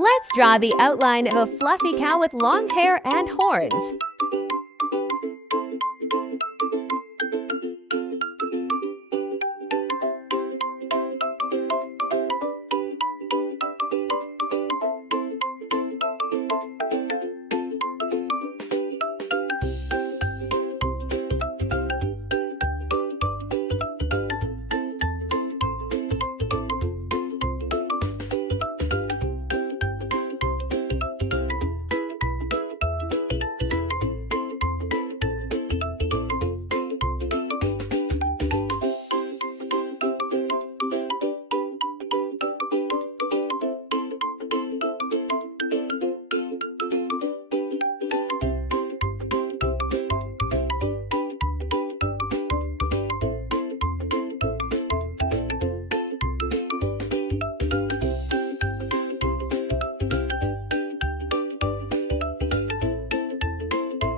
Let's draw the outline of a fluffy cow with long hair and horns.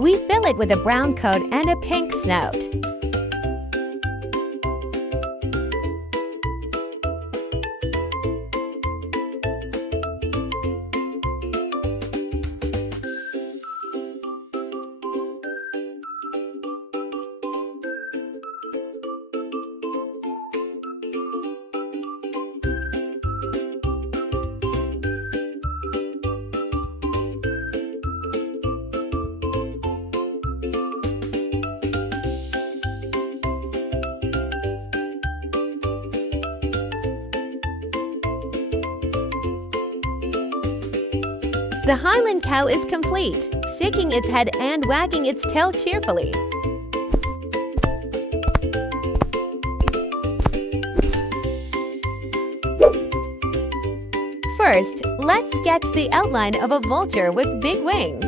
We fill it with a brown coat and a pink snout. The Highland cow is complete, shaking its head and wagging its tail cheerfully. First, let's sketch the outline of a vulture with big wings.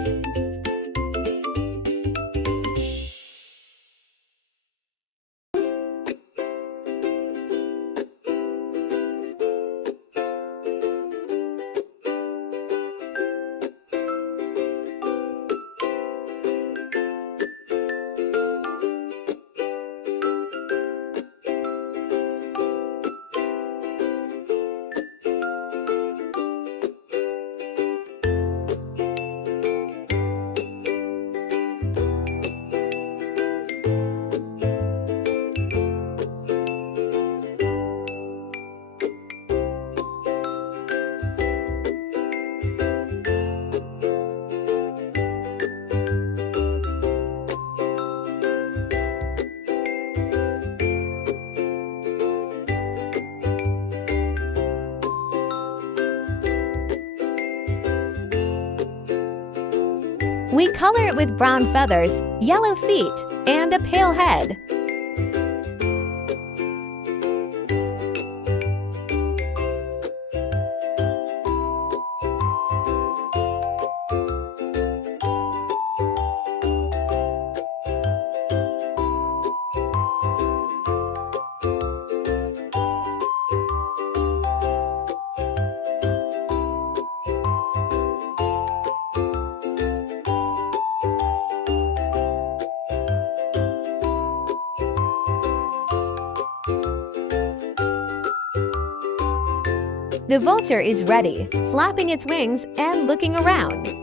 We color it with brown feathers, yellow feet, and a pale head. The vulture is ready, flapping its wings and looking around.